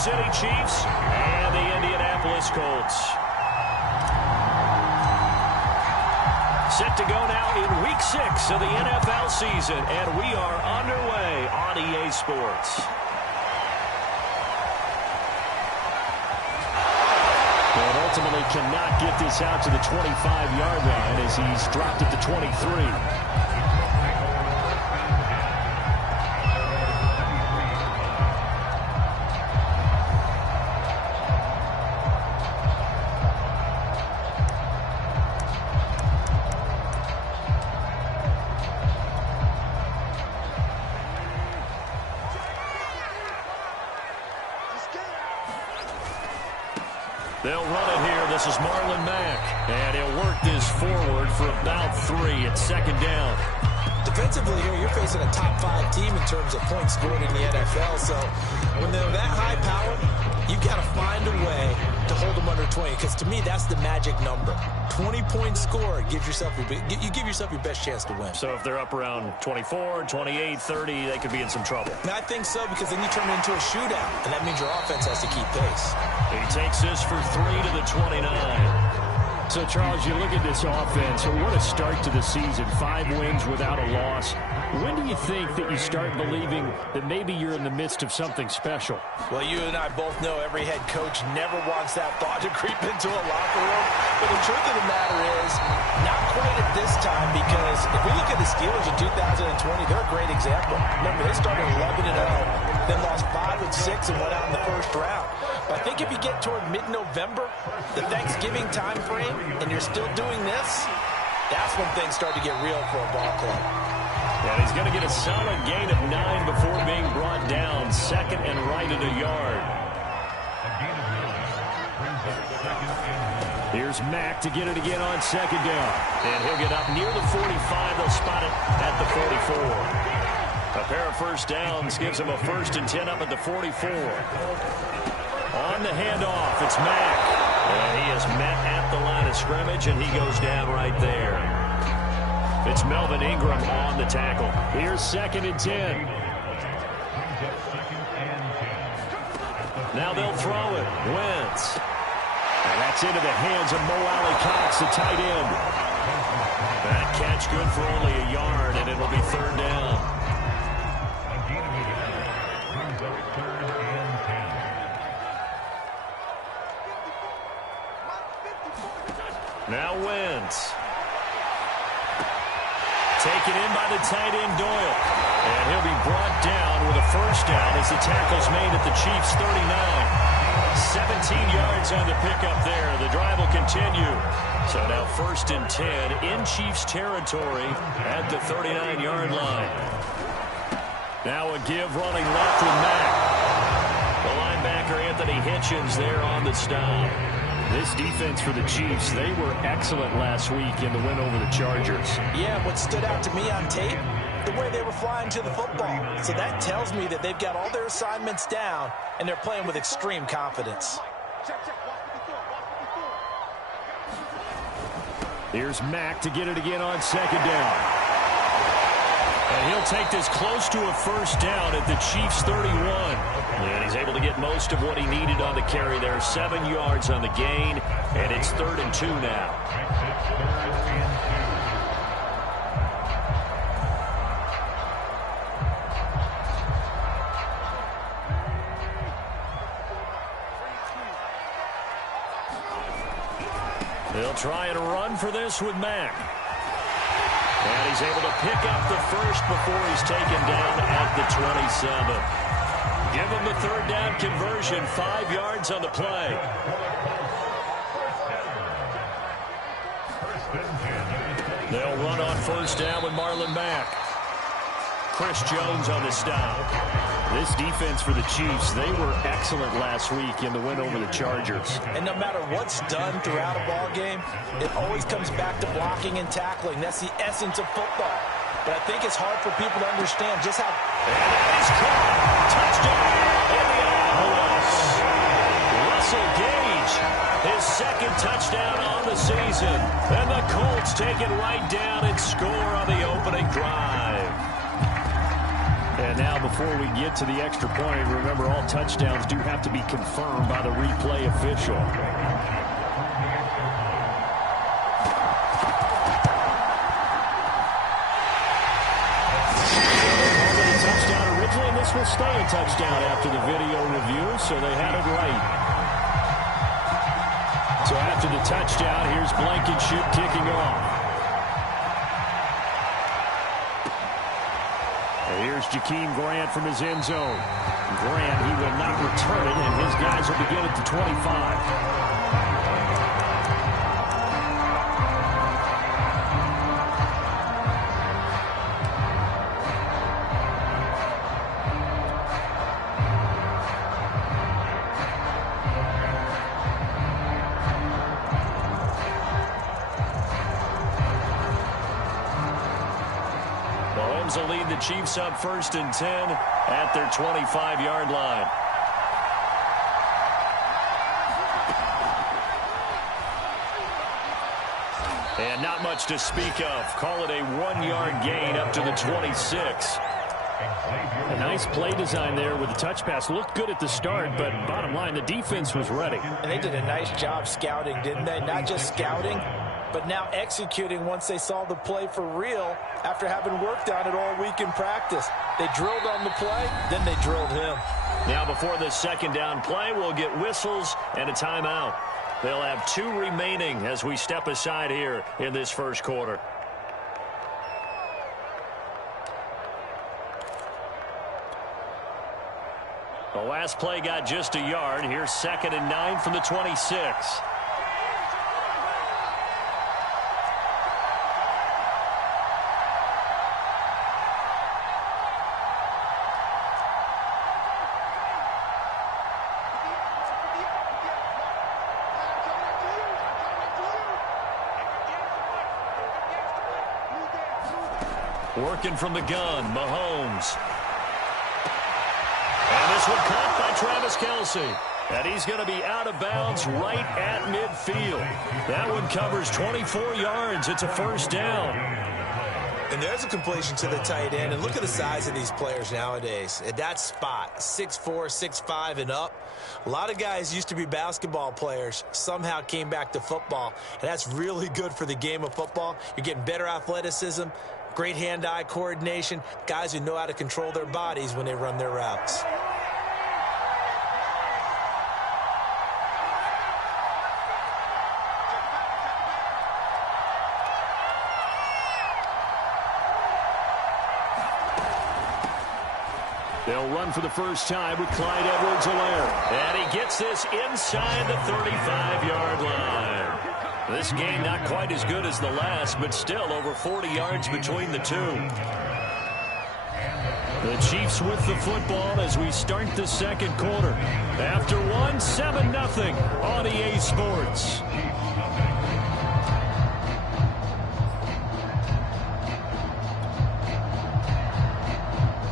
City Chiefs and the Indianapolis Colts. Set to go now in Week 6 of the NFL season, and we are underway on EA Sports. And ultimately cannot get this out to the 25-yard line as he's dropped it to 23. They'll run it here. This is Marlon Mack. And he'll work this forward for about 3 at second down. Defensively here, you're facing a top 5 team in terms of points scored in the NFL. So when they're that high power, you've got to find a way to hold them under 20. Because to me, that's the magic number. 20-point score gives yourself you give yourself your best chance to win. So if they're up around 24, 28, 30, they could be in some trouble. And I think so, because then you turn it into a shootout, and that means your offense has to keep pace. He takes this for 3 to the 29. So, Charles, you look at this offense, what a start to the season. 5 wins without a loss. When do you think that you start believing that maybe you're in the midst of something special? Well, you and I both know every head coach never wants that thought to creep into a locker room. But the truth of the matter is, not quite at this time, because if we look at the Steelers in 2020, they're a great example. Remember, they started 11-0, then lost 5 and 6 and went out in the first round. But I think if you get toward mid-November, the Thanksgiving time frame, and you're still doing this, that's when things start to get real for a ball club. And he's going to get a solid gain of 9 before being brought down. Second and right at a yard. Here's Mack to get it again on second down. And he'll get up near the 45. They'll spot it at the 44. A pair of first downs gives him a 1st and 10 up at the 44. On the handoff, it's Mack. And he is met at the line of scrimmage, and he goes down right there. It's Melvin Ingram on the tackle. Here's 2nd and 10. Now they'll throw it. Wentz. And that's into the hands of Mo Alley-Cox, the tight end. That catch good for only a yard, and it'll be 3rd down. Now Wentz. Taken in by the tight end Doyle. And he'll be brought down with a 1st down as the tackle's made at the Chiefs' 39. 17 yards on the pickup there. The drive will continue. So now 1st and 10 in Chiefs territory at the 39-yard line. Now a give running left with Mack. The linebacker Anthony Hitchens there on the stop. This defense for the Chiefs, they were excellent last week in the win over the Chargers. Yeah, what stood out to me on tape, the way they were flying to the football. So that tells me that they've got all their assignments down, and they're playing with extreme confidence. Here's Mack to get it again on second down. And he'll take this close to a 1st down at the Chiefs' 31. And he's able to get most of what he needed on the carry there. 7 yards on the gain, and it's 3rd and 2 now. They'll try and run for this with Mack. And he's able to pick up the 1st before he's taken down at the 27. Give him the 3rd down conversion. 5 yards on the play. They'll run on 1st down with Marlon Mack. Chris Jones on the stop. This defense for the Chiefs, they were excellent last week in the win over the Chargers. And no matter what's done throughout a ball game, it always comes back to blocking and tackling. That's the essence of football. But I think it's hard for people to understand just how... And that is caught. Touchdown, Indianapolis. Russell Gage, his 2nd touchdown on the season. And the Colts take it right down and score on the opening drive. And now before we get to the extra point, remember all touchdowns do have to be confirmed by the replay official. This will stay a touchdown after the video review, so they had it right. So after the touchdown, here's Blankenship kicking off. And here's Jakeem Grant from his end zone. Grant, he will not return it, and his guys will begin at the 25. Will lead the Chiefs up 1st and 10 at their 25-yard line. And not much to speak of. Call it a 1-yard gain up to the 26. A nice play design there with the touch pass. Looked good at the start, but bottom line, the defense was ready. And they did a nice job scouting, didn't they? Not just scouting, but now executing once they saw the play for real after having worked on it all week in practice. They drilled on the play, then they drilled him. Now before this second down play, we'll get whistles and a timeout. They'll have 2 remaining as we step aside here in this first quarter. The last play got just a yard. Here's 2nd and 9 from the 26. Working from the gun, Mahomes. And this one caught by Travis Kelce. And he's going to be out of bounds right at midfield. That one covers 24 yards. It's a first down. And there's a completion to the tight end. And look at the size of these players nowadays. At that spot, 6'4", 6'5", and up. A lot of guys used to be basketball players, somehow came back to football. And that's really good for the game of football. You're getting better athleticism, great hand-eye coordination, guys who know how to control their bodies when they run their routes. They'll run for the first time with Clyde Edwards-Helaire. And he gets this inside the 35-yard line. This game not quite as good as the last, but still over 40 yards between the two. The Chiefs with the football as we start the second quarter. After one, 7-0 on EA Sports.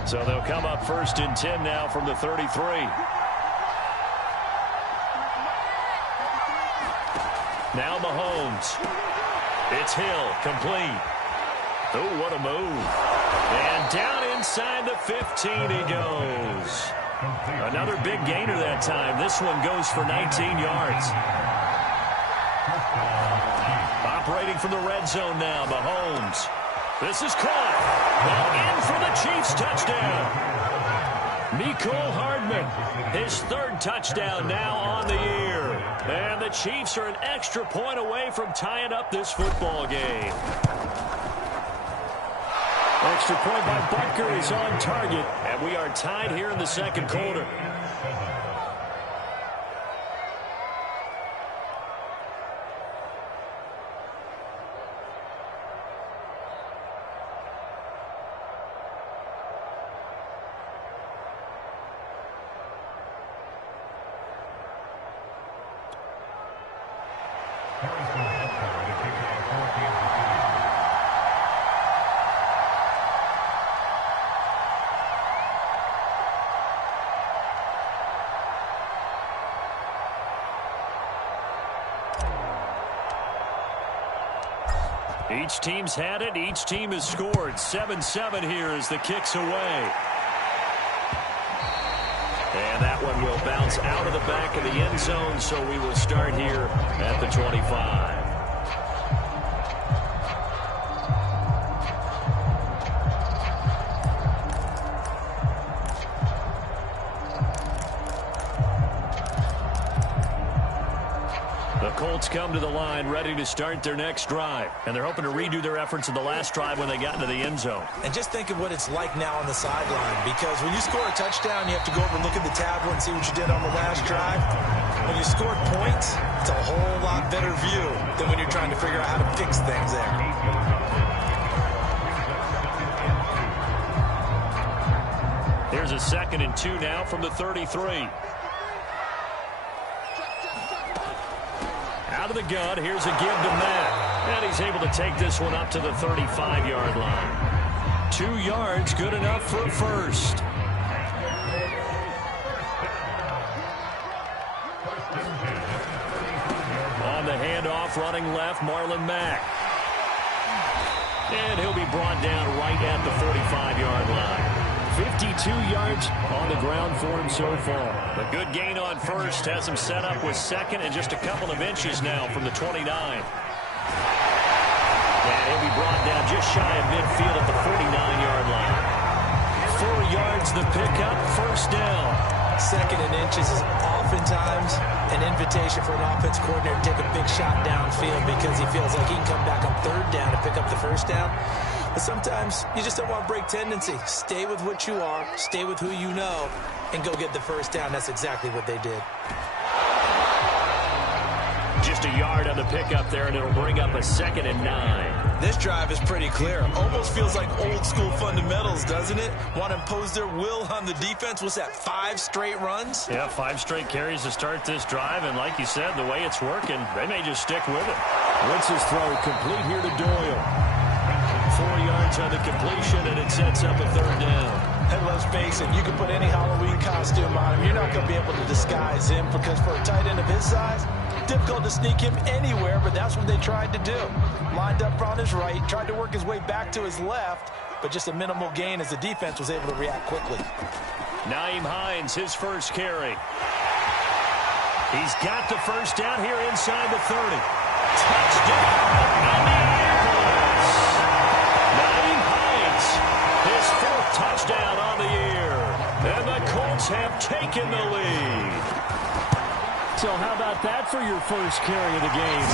So they'll come up 1st and 10 now from the 33. Now Mahomes. It's Hill, complete. Oh, what a move. And down inside the 15 he goes. Another big gainer that time. This one goes for 19 yards. Operating from the red zone now, Mahomes. This is caught. And in for the Chiefs touchdown. Mecole Hardman, his 3rd touchdown now on the year. And the Chiefs are an extra point away from tying up this football game. Extra point by Butker is on target. And we are tied here in the second quarter. Each team's had it. Each team has scored. 7-7 here as the kick's away. And that one will bounce out of the back of the end zone, so we will start here at the 25. The Colts come to the line ready to start their next drive. And they're hoping to redo their efforts in the last drive when they got into the end zone. And just think of what it's like now on the sideline. Because when you score a touchdown, you have to go over and look at the tablet and see what you did on the last drive. When you scored points, it's a whole lot better view than when you're trying to figure out how to fix things there. Here's a 2nd and 2 now from the 33. Out of the gun, here's a give to Matt. And he's able to take this one up to the 35-yard line. 2 yards, good enough for a first. On the handoff, running left, Marlon Mack. And he'll be brought down right at the 45-yard line. 52 yards on the ground for him so far. A good gain on first has him set up with 2nd and just a couple of inches now from the 29. And he'll be brought down just shy of midfield at the 49-yard line. 4 yards the pickup, first down. 2nd and inches is oftentimes an invitation for an offense coordinator to take a big shot downfield because he feels like he can come back on 3rd down and pick up the first down. But sometimes you just don't want to break tendency. Stay with what you are, stay with who you know, and go get the first down. That's exactly what they did. Just a yard on the pickup there, and it'll bring up a 2nd and 9. This drive is pretty clear. Almost feels like old school fundamentals, doesn't it? Want to impose their will on the defense. What's that, 5 straight runs? Yeah, 5 straight carries to start this drive, and like you said, the way it's working, they may just stick with it. Wentz's throw complete here to Doyle. 4 yards on the completion, and it sets up a 3rd down. And let's face it, you can put any Halloween costume on him. You're not going to be able to disguise him because for a tight end of his size, difficult to sneak him anywhere, but that's what they tried to do. Lined up on his right, tried to work his way back to his left, but just a minimal gain as the defense was able to react quickly. Nyheim Hines, his first carry. He's got the first down here inside the 30. Touchdown! His 4th touchdown on the year. And the Colts have taken the lead. So how about that for your first carry of the game?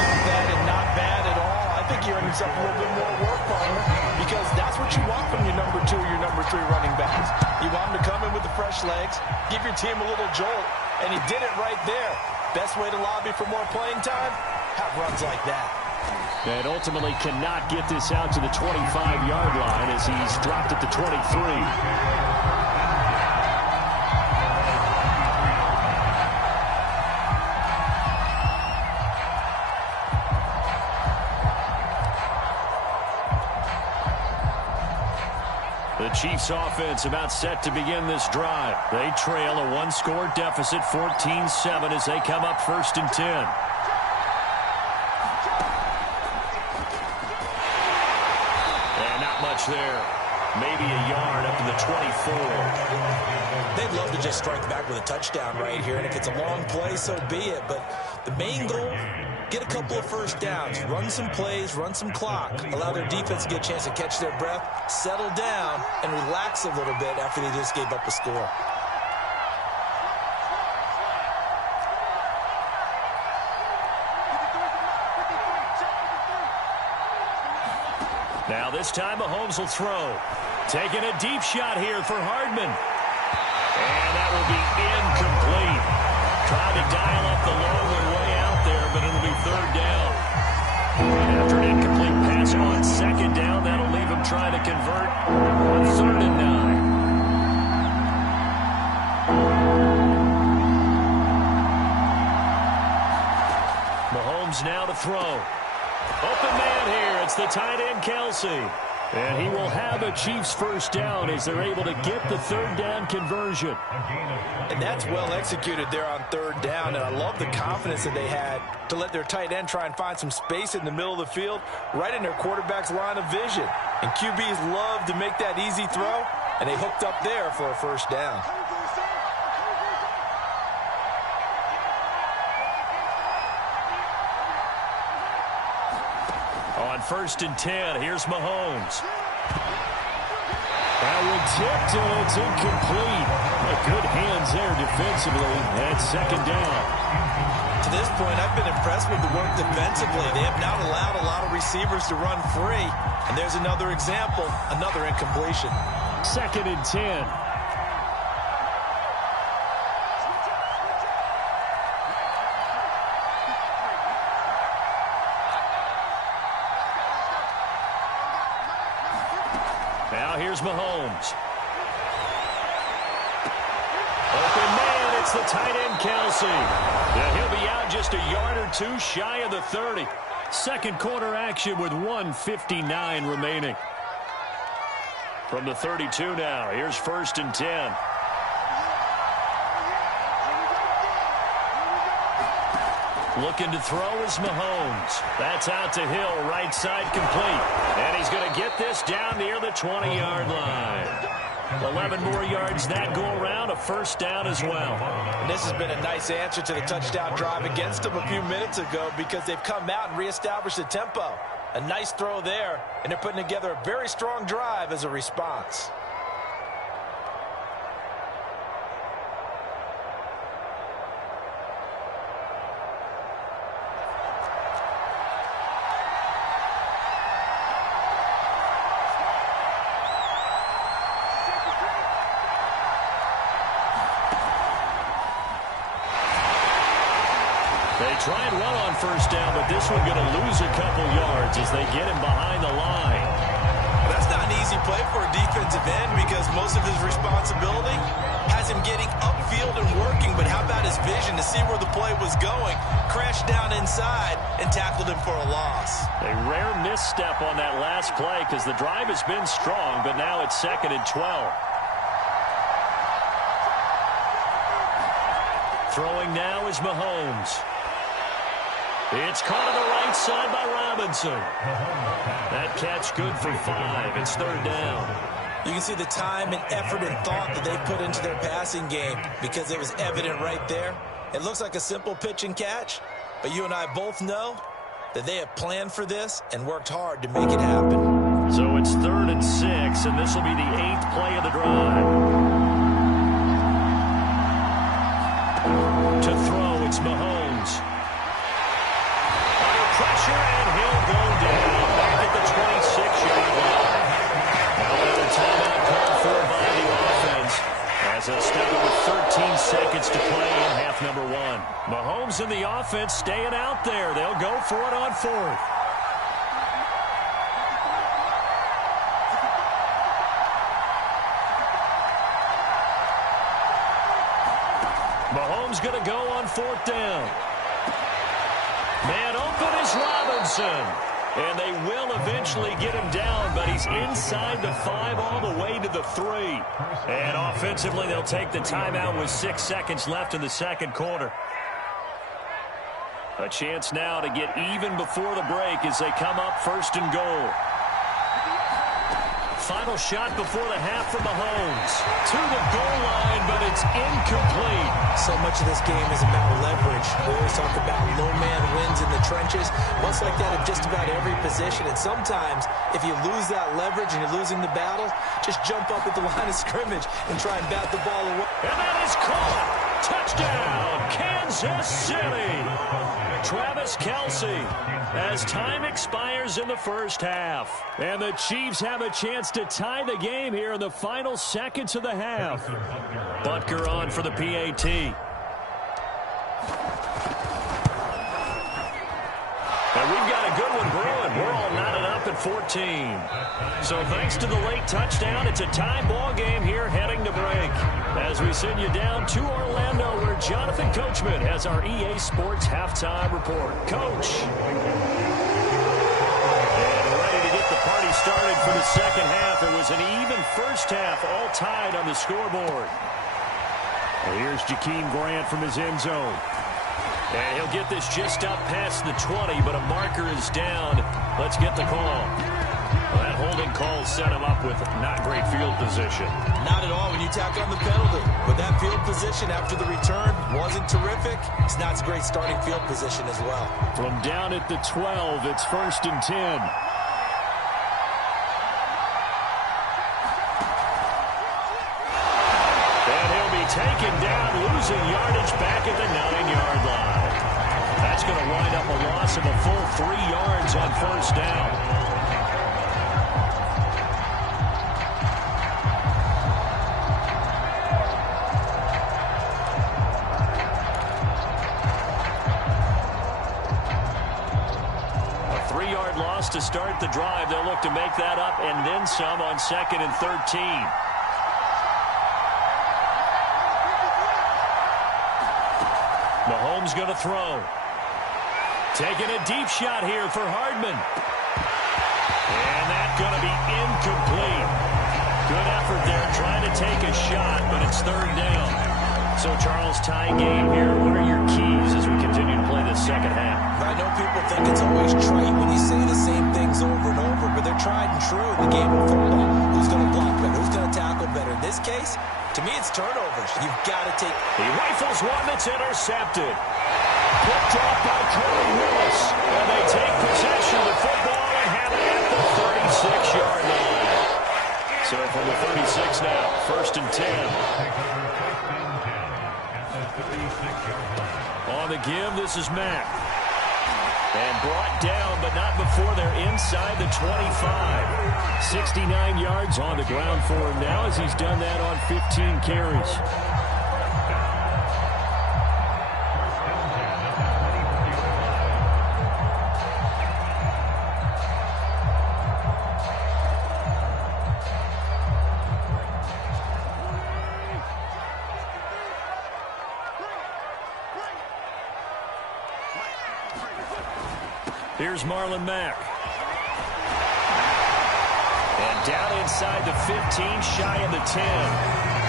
Not bad and not bad at all. I think you're earning yourself a little bit more work, partner, because that's what you want from your number 2 or your number 3 running backs. You want them to come in with the fresh legs, give your team a little jolt, and he did it right there. Best way to lobby for more playing time? Have runs like that. And ultimately cannot get this out to the 25-yard line as he's dropped at the 23. The Chiefs offense about set to begin this drive. They trail a 1-score deficit, 14-7 as they come up 1st and 10. There, maybe a yard up to the 24. They'd love to just strike back with a touchdown right here, and if it's a long play, so be it. But the main goal, get a couple of first downs, run some plays, run some clock, allow their defense to get a chance to catch their breath, settle down, and relax a little bit after they just gave up a score. Now this time Mahomes will throw. Taking a deep shot here for Hardman. And that will be incomplete. Trying to dial up the long one way out there, but it'll be 3rd down. After an incomplete pass on 2nd down, that'll leave him trying to convert on 3rd and 9. Mahomes now to throw. Open man here. It's the tight end, Kelsey. And he will have a Chiefs first down as they're able to get the 3rd down conversion. And that's well executed there on 3rd down. And I love the confidence that they had to let their tight end try and find some space in the middle of the field, right in their quarterback's line of vision. And QBs love to make that easy throw, and they hooked up there for a first down. On 1st and 10, here's Mahomes. That one tipped, and it's incomplete. Good hands there defensively. That's 2nd down. To this point, I've been impressed with the work defensively. They have not allowed a lot of receivers to run free. And there's another example, another incompletion. 2nd and 10. Now here's Mahomes. Open man, it's the tight end Kelsey. Yeah, he'll be out just a yard or two shy of the 30. Second quarter action with 1:59 remaining. From the 32 now, here's 1st and 10. Looking to throw is Mahomes. That's out to Hill, right side complete. And he's going to get this down near the 20-yard line. 11 more yards that go around, a 1st down as well. And this has been a nice answer to the touchdown drive against them a few minutes ago because they've come out and reestablished the tempo. A nice throw there, and they're putting together a very strong drive as a response. They try and run on 1st down, but this one going to lose a couple yards as they get him behind the line. That's not an easy play for a defensive end because most of his responsibility has him getting upfield and working, but how about his vision to see where the play was going, crashed down inside, and tackled him for a loss. A rare misstep on that last play because the drive has been strong, but now it's 2nd and 12. Throwing now is Mahomes. It's caught on the right side by Robinson. That catch good for 5. It's 3rd down. You can see the time and effort and thought that they put into their passing game because it was evident right there. It looks like a simple pitch and catch, but you and I both know that they have planned for this and worked hard to make it happen. So it's 3rd and 6, and this will be the 8th play of the drive. To throw, it's Mahomes. Under pressure, and he'll go down back at the 26-yard line. Now another timeout called for by the offense as a step with 13 seconds to play in half number 1. Mahomes and the offense staying out there. They'll go for it on 4th. Mahomes going to go on 4th down. Man open is Robinson. And they will eventually get him down, but he's inside the 5 all the way to the 3. And offensively, they'll take the timeout with 6 seconds left in the 2nd quarter. A chance now to get even before the break as they come up 1st and goal. Final shot before the half from Mahomes. To the goal line, but it's incomplete. So much of this game is about leverage. We always talk about low man wins in the trenches. Well, it's like that in just about every position. And sometimes, if you lose that leverage and you're losing the battle, just jump up at the line of scrimmage and try and bat the ball away. And that is caught. Touchdown, Kansas City. Travis Kelce as time expires in the 1st half. And the Chiefs have a chance to tie the game here in the final seconds of the half. Butker on for the PAT. And we've got a good one brewing. We're all knotted up at 14. So thanks to the late touchdown, it's a tie ball game here heading to break. As we send you down to Orlando, where Jonathan Coachman has our EA Sports halftime report. Coach. And ready to get the party started for the 2nd half. It was an even 1st half, all tied on the scoreboard. Well, here's Jakeem Grant from his end zone. And he'll get this just up past the 20, but a marker is down. Let's get the call. Well, that holding call set him up with not great field position. Not at all when you tack on the penalty. But that field position after the return wasn't terrific. It's not a great starting field position as well. From down at the 12, it's 1st and 10. taken down, losing yardage back at the 9-yard line. That's going to wind up a loss of a full 3 yards on first down. A 3-yard loss to start the drive. They'll look to make that up and then some on 2nd and 13. Mahomes going to throw. Taking a deep shot here for Hardman. And that's going to be incomplete. Good effort there trying to take a shot, but it's 3rd down. So, Charles, tie game here. What are your keys as we continue to play this second half? I know people think it's always trite when you say the same things over and over, but they're tried and true in the game of football. Who's going to block better? Who's going to tackle better? In this case, to me, it's turnovers. You've got to take... He rifles one that's intercepted. Picked off by Cody Willis. And they take possession of the football and have it at the 36-yard line. So from the 36 now, 1st and 10. On the give, this is Mack. And brought down, but not before they're inside the 25. 69 yards on the ground for him now as he's done that on 15 carries. Here's Marlon Mack. And down inside the 15, shy of the 10.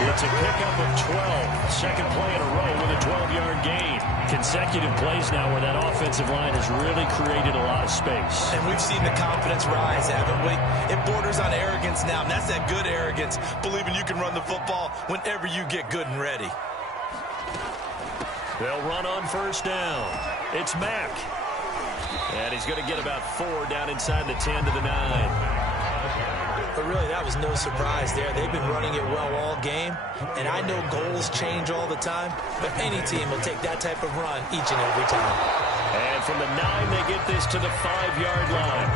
It's a pickup of 12. Second play in a row with a 12-yard gain. Consecutive plays now where that offensive line has really created a lot of space. And we've seen the confidence rise, haven't we? It borders on arrogance now, and that's that good arrogance, believing you can run the football whenever you get good and ready. They'll run on first down. It's Mack. And he's going to get about 4 down inside the 10 to the 9. But really, that was no surprise there. They've been running it well all game. And I know goals change all the time, but any team will take that type of run each and every time. And from the 9, they get this to the 5-yard line.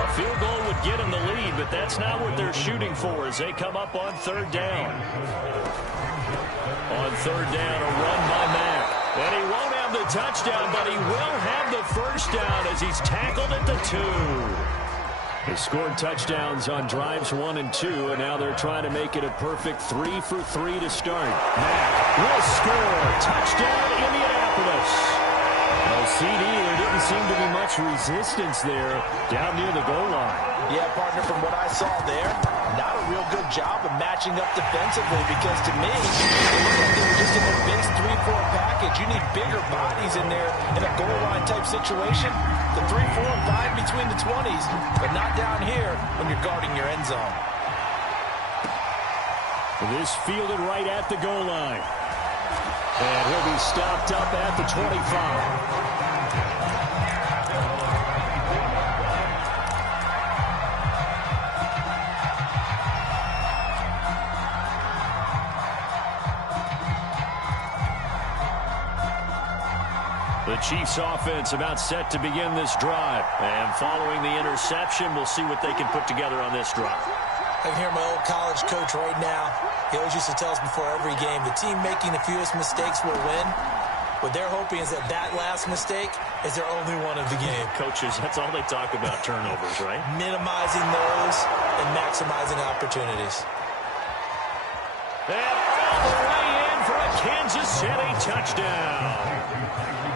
A field goal would get them the lead, but that's not what they're shooting for as they come up on 3rd down. On 3rd down, a run by Mack. And he won't have the touchdown, but he will have the first down as he's tackled at the 2. They scored touchdowns on drives 1 and 2, and now they're trying to make it a perfect 3 for 3 to start. Mack will score. Touchdown, Indianapolis. Well, CD, there didn't seem to be much resistance there down near the goal line. Yeah, partner, from what I saw there, not a real good job of matching up defensively because to me, it looked like they were just in their base 3-4 package. You need bigger bodies in there in a goal line type situation. The 3, 4, and 5 between the 20s, but not down here when you're guarding your end zone. This fielded right at the goal line. And he'll be stopped up at the 25. The Chiefs offense about set to begin this drive. And following the interception, we'll see what they can put together on this drive. I can hear my old college coach right now. He always used to tell us before every game, the team making the fewest mistakes will win. What they're hoping is that that last mistake is their only one of the game. Coaches, that's all they talk about, turnovers, right? Minimizing those and maximizing opportunities. And all the way in for a Kansas City touchdown.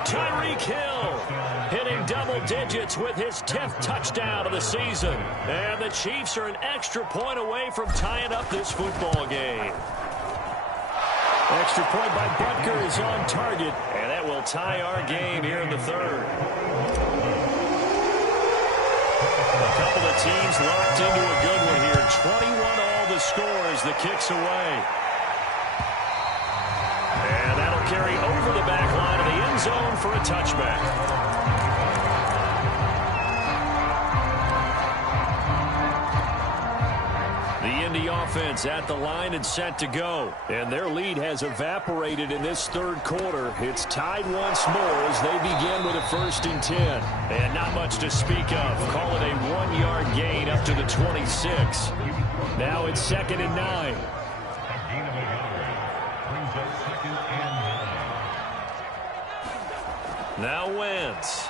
Tyreek Hill hitting double digits with his 10th touchdown of the season. And the Chiefs are an extra point away from tying up this football game. Extra point by Butker is on target, and that will tie our game here in the 3rd. A couple of teams locked into a good one here. 21 all the score as the kick's away. And that'll carry over the back line of the end zone for a touchback. The Indy offense at the line and set to go. And their lead has evaporated in this third quarter. It's tied once more as they begin with a 1st and 10. And not much to speak of. Call it a 1-yard gain up to the 26. Now it's 2nd and 9. Now Wentz.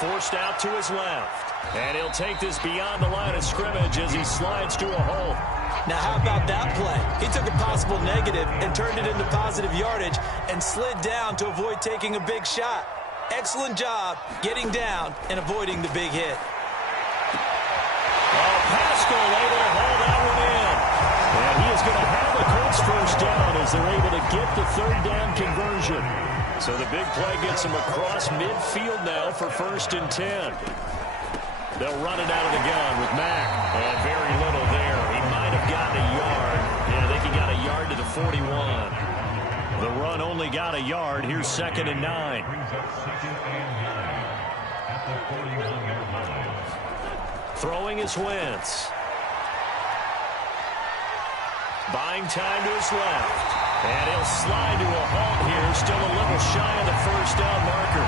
Forced out to his left. And he'll take this beyond the line of scrimmage as he slides to a hole. Now, how about that play? He took a possible negative and turned it into positive yardage and slid down to avoid taking a big shot. Excellent job getting down and avoiding the big hit. Oh, Pascal able to hold that one in. And he is going to have the Colts 1st down as they're able to get the 3rd down conversion. So the big play gets him across midfield now for 1st and 10. They'll run it out of the gun with Mack. And very little there. He might have gotten a yard. Yeah, I think he got a yard to the 41. The run only got a yard. Here's 2nd and 9. Throwing is Wentz. Buying time to his left. And he'll slide to a halt here. Still a little shy of the 1st down marker.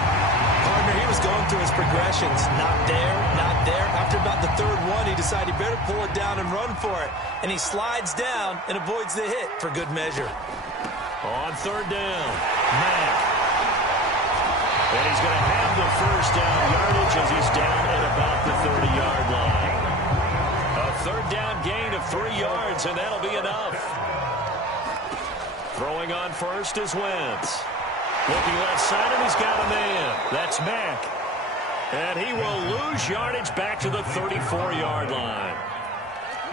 Partner, he was going through his progressions. Not there, not there. After about the 3rd one, he decided he better pull it down and run for it. And he slides down and avoids the hit for good measure. On 3rd down, Mack. And he's going to have the 1st down yardage as he's down at about the 30-yard line. A 3rd down gain of 3 yards, and that'll be enough. Throwing on 1st is Wentz. Looking left side, and he's got a man. That's Mack. And he will lose yardage back to the 34-yard line.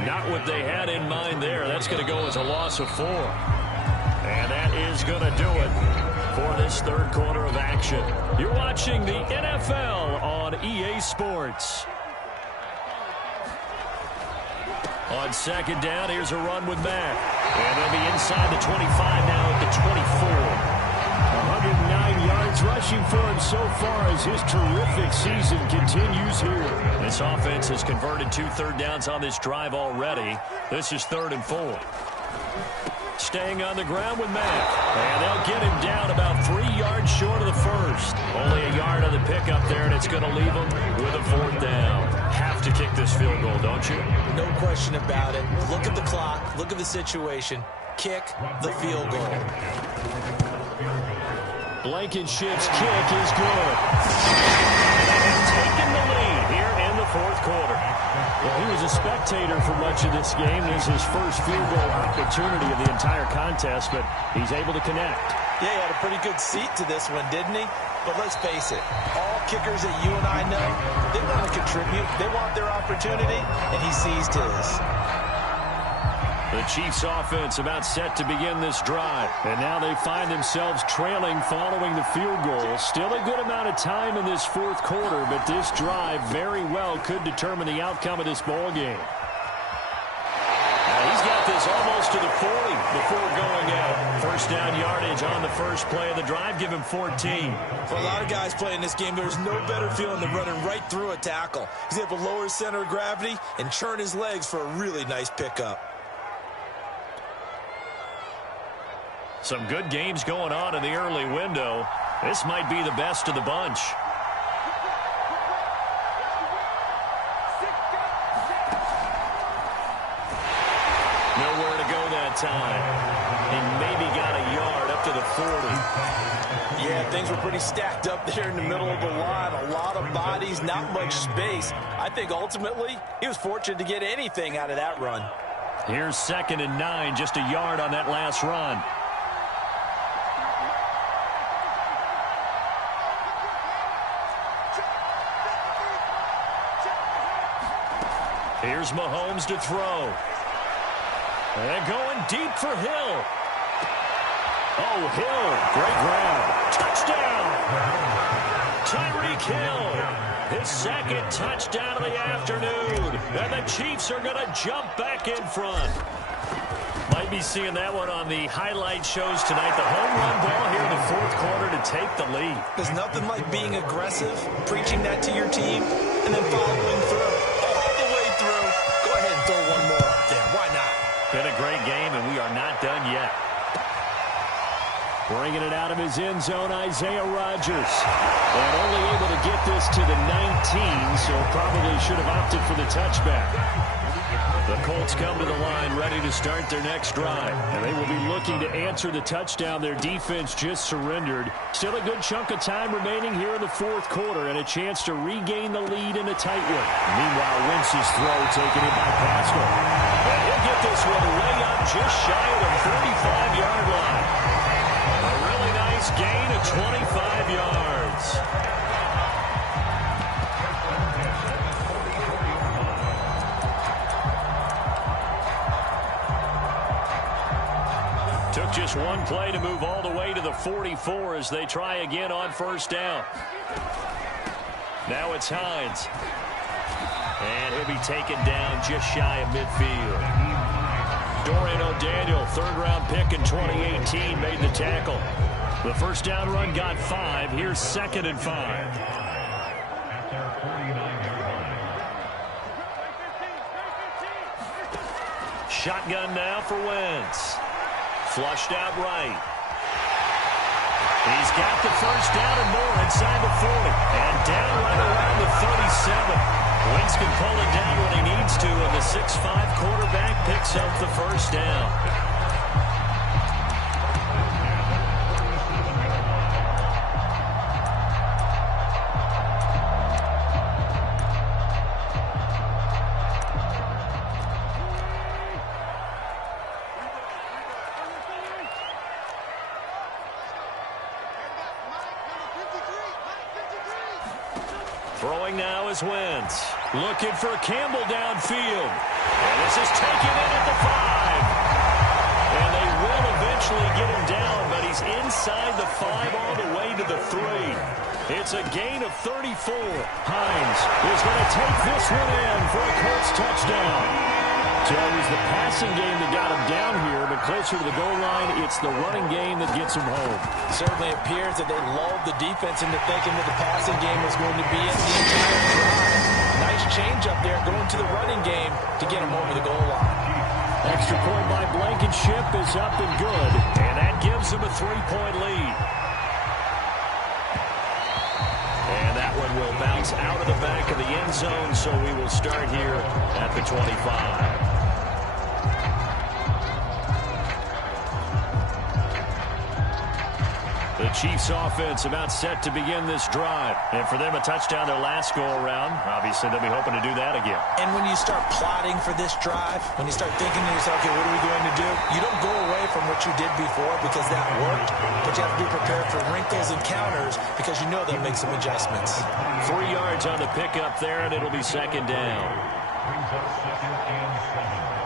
Not what they had in mind there. That's going to go as a loss of 4. And that is going to do it for this 3rd quarter of action. You're watching the NFL on EA Sports. On 2nd down, here's a run with Mack. And they'll be inside the 25 now at the 24. 109 yards rushing for him so far as his terrific season continues here. This offense has converted 2 third downs on this drive already. This is 3rd and 4. Staying on the ground with Mack. And they'll get him down about 3 yards short of the 1st. Only a yard on the pickup there, and it's going to leave him with a 4th down. Have to kick this field goal, don't you? No question about it. Look at the clock. Look at the situation. Kick the field goal. Blankenship's kick is good. Taking the lead here in the 4th quarter. Well, he was a spectator for much of this game. This is his first field goal opportunity of the entire contest, but he's able to connect. Yeah, he had a pretty good seat to this one, didn't he? But let's face it, all kickers that you and I know, they want to contribute. They want their opportunity, and he seized his. The Chiefs offense about set to begin this drive. And now they find themselves trailing following the field goal. Still a good amount of time in this 4th quarter, but this drive very well could determine the outcome of this ball game. He's got this almost to the 40 before going out. 1st down yardage on the first play of the drive. Give him 14. For a lot of guys playing this game, there's no better feeling than running right through a tackle. He's able to lower his center of gravity and churn his legs for a really nice pickup. Some good games going on in the early window. This might be the best of the bunch. Nowhere to go that time. He maybe got a yard up to the 40. Yeah, things were pretty stacked up there in the middle of the line. A lot of bodies, not much space. I think ultimately he was fortunate to get anything out of that run. Here's 2nd and 9, just a yard on that last run. Here's Mahomes to throw. And going deep for Hill. Oh, Hill, great grab. Touchdown. Tyreek Hill, his 2nd touchdown of the afternoon. And the Chiefs are going to jump back in front. Might be seeing that one on the highlight shows tonight. The home run ball here in the 4th quarter to take the lead. There's nothing like being aggressive, preaching that to your team, and then following through. All the way through. Go ahead and throw one more up there. great game, and we are not done yet. Bringing it out of his end zone, Isaiah Rodgers. And only able to get this to the 19, so probably should have opted for the touchback. The Colts come to the line ready to start their next drive. And they will be looking to answer the touchdown their defense just surrendered. Still a good chunk of time remaining here in the fourth quarter and a chance to regain the lead in a tight one. Meanwhile, Wentz's throw taken in by Pascal. And he'll get this one way up just shy of the 45-yard line. A really nice gain of 25 yards. Took just one play to move all the way to the 44 as they try again on first down. Now it's Hines. And he'll be taken down just shy of midfield. Dorian O'Daniel, third-round pick in 2018, made the tackle. The first down run got 5. Here's 2nd and 5. Shotgun now for Wentz. Flushed out right. He's got the first down and more inside the 40. And down right around the 37. Wentz can pull it down when he needs to, and the 6'5" quarterback picks up the first down. Throwing now is Wentz. Looking for Campbell downfield. And this is taken in at the 5. And they will eventually get him down, but he's inside the 5 all the way to the 3. It's a gain of 34. Hines is going to take this one in for a Colts touchdown. So it was the passing game that got him down here, but closer to the goal line, it's the running game that gets him home. Certainly appears that they lulled the defense into thinking that the passing game was going to be in the entire drive. Nice change up there going to the running game to get him over the goal line. Extra point by Blankenship is up and good. And that gives him a 3-point lead. And that one will bounce out of the back of the end zone, so we will start here at the 25. The Chiefs offense about set to begin this drive. And for them, a touchdown their last go-around. Obviously, they'll be hoping to do that again. And when you start plotting for this drive, when you start thinking to yourself, okay, what are we going to do? You don't go away from what you did before because that worked. But you have to be prepared for wrinkles and counters because you know they'll make some adjustments. 3 yards on the pickup there, and it'll be second down. Brings up 2nd and 7.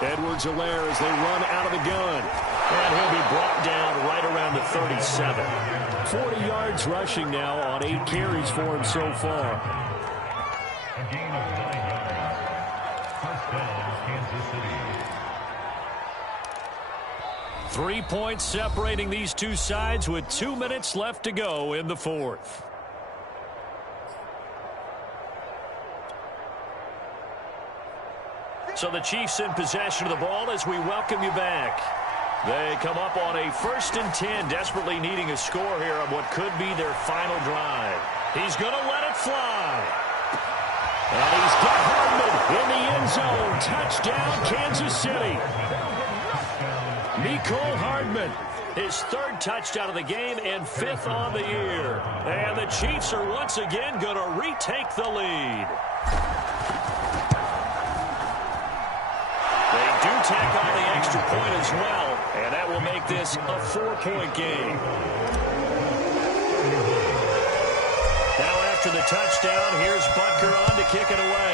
Edwards-Helaire as they run out of the gun. And he'll be brought down right around the 37. 40 yards rushing now on 8 carries for him so far. A gain of 9 yards. First down, Kansas City. 3 points separating these two sides with 2 minutes left to go in the fourth. So the Chiefs in possession of the ball as we welcome you back. They come up on a 1st and 10, desperately needing a score here on what could be their final drive. He's going to let it fly. And he's got Hardman in the end zone. Touchdown, Kansas City. Mecole Hardman, his 3rd touchdown of the game and 5th on the year. And the Chiefs are once again going to retake the lead. Do tack on the extra point as well, and that will make this a 4-point game. Now after the touchdown, here's Butker on to kick it away.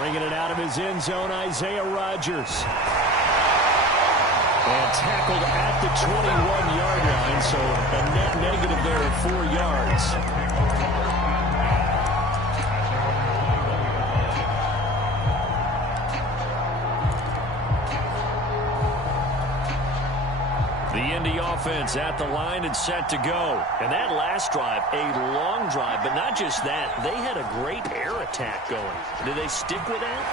Bringing it out of his end zone, Isaiah Rodgers. And tackled at the 21-yard line, so a net negative there of 4 yards. offense at the line and set to go. And that last drive, a long drive, but not just that. They had a great air attack going. Do they stick with that?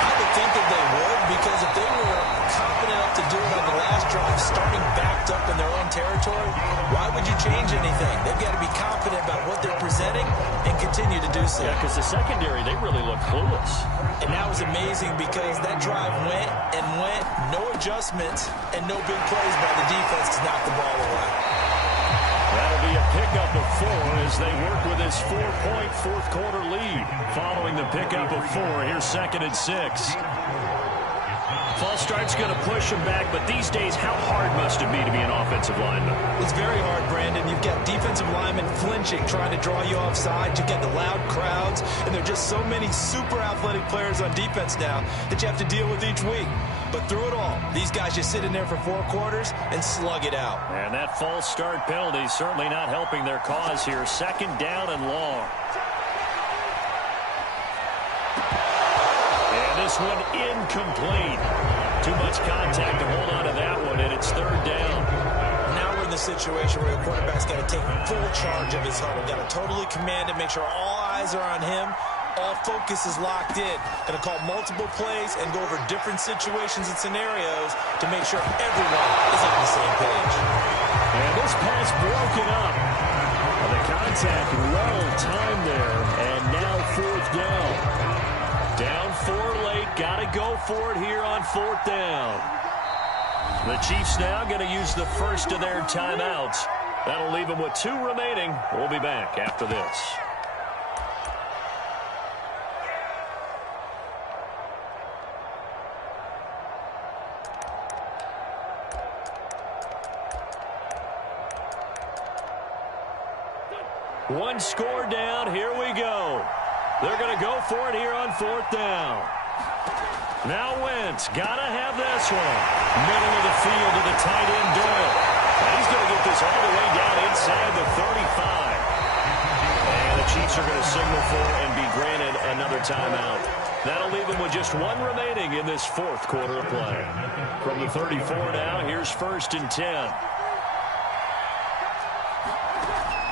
I would think that they would, because if they were confident enough to do it on the last drive, starting backed up in their own territory, why would you change anything? They've got to be confident about what they're presenting and continue to do so. Yeah, because the secondary, they really look clueless. And that was amazing because that drive went and went, no adjustments, and no big plays by the defense to knock the ball away. That'll be a pickup of 4 as they work with this 4-point fourth-quarter lead. Following the pickup of 4, here's 2nd and 6. False start's going to push him back, but these days, how hard must it be to be an offensive lineman? It's very hard, Brandon. You've got defensive linemen flinching, trying to draw you offside. You've got the loud crowds, and there are just so many super athletic players on defense now that you have to deal with each week. But through it all, these guys just sit in there for 4 quarters and slug it out. And that false start penalty certainly not helping their cause here. 2nd down and long. And this one incomplete. Too much contact to hold on to that one, and it's 3rd down. Now we're in the situation where the quarterback's got to take full charge of his huddle. Got to totally command it, make sure all eyes are on him. All focus is locked in. Going to call multiple plays and go over different situations and scenarios to make sure everyone is on the same page. And this pass broken up. The contact well timed there, and now 4th down. Down 4 late, got to go for it here on 4th down. The Chiefs now going to use the first of their timeouts. That'll leave them with 2 remaining. We'll be back after this. One score down, here we go. They're going to go for it here on 4th down. Now Wentz, got to have this one. Middle of the field to the tight end, Doyle. And he's going to get this all the way down inside the 35. And the Chiefs are going to signal for and be granted another timeout. That'll leave them with just 1 remaining in this 4th quarter of play. From the 34 now, here's 1st and 10.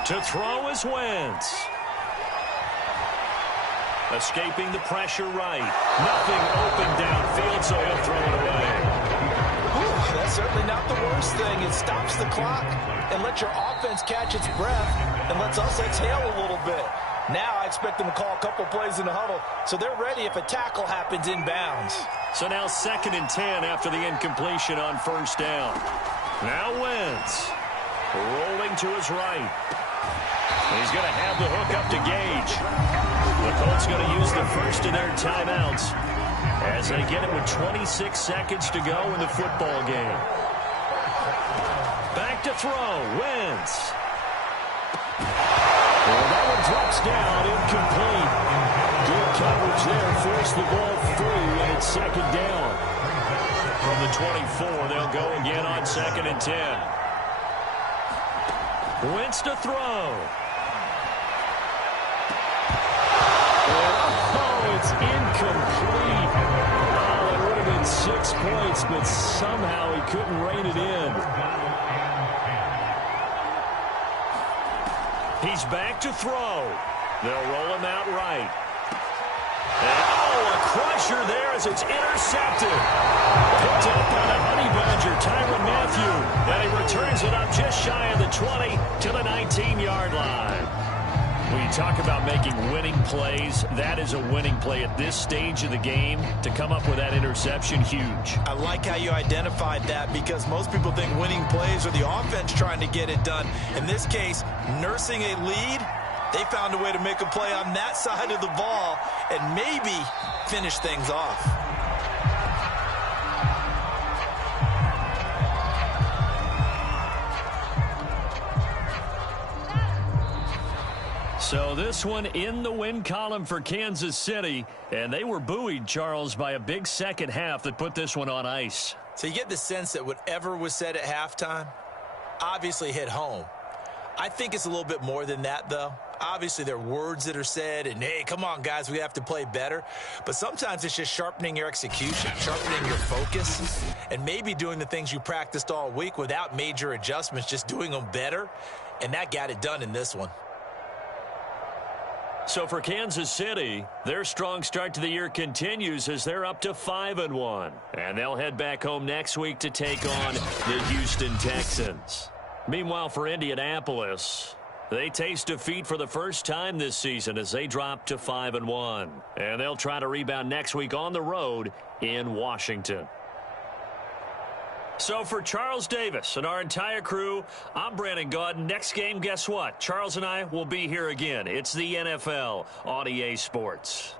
To throw is Wentz. Escaping the pressure right. Nothing open downfield, so he'll throw it away. That's certainly not the worst thing. It stops the clock and lets your offense catch its breath and lets us exhale a little bit. Now I expect them to call a couple plays in the huddle, so they're ready if a tackle happens inbounds. So now 2nd and 10 after the incompletion on 1st down. Now Wentz. Rolling to his right. He's going to have the hook up to Gage. The Colts going to use the first of their timeouts as they get it with 26 seconds to go in the football game. Back to throw. Wentz. Well, that one drops down, incomplete. Good coverage there, forced the ball through, and it's 2nd down. From the 24, they'll go again on 2nd and 10. Wentz to throw. Oh, it's incomplete. Oh, it would have been 6 points, but somehow he couldn't rein it in. He's back to throw. They'll roll him out right. And, oh, a crusher there as it's intercepted. Picked up by the Honey Badger, Tyrann Mathieu. And he returns it up just shy of the 20 to the 19-yard line. When you talk about making winning plays, that is a winning play at this stage of the game. To come up with that interception, huge. I like how you identified that because most people think winning plays are the offense trying to get it done. In this case, nursing a lead, they found a way to make a play on that side of the ball and maybe finish things off. So this one in the win column for Kansas City, and they were buoyed, Charles, by a big second half that put this one on ice. So you get the sense that whatever was said at halftime obviously hit home. I think it's a little bit more than that, though. Obviously, there are words that are said, and, hey, come on, guys, we have to play better. But sometimes it's just sharpening your execution, sharpening your focus, and maybe doing the things you practiced all week without major adjustments, just doing them better. And that got it done in this one. So for Kansas City, their strong start to the year continues as they're up to 5-1. And they'll head back home next week to take on the Houston Texans. Meanwhile, for Indianapolis, they taste defeat for the first time this season as they drop to 5-1. And they'll try to rebound next week on the road in Washington. So for Charles Davis and our entire crew, I'm Brandon Gaudin. Next game, guess what? Charles and I will be here again. It's the NFL on EA Sports.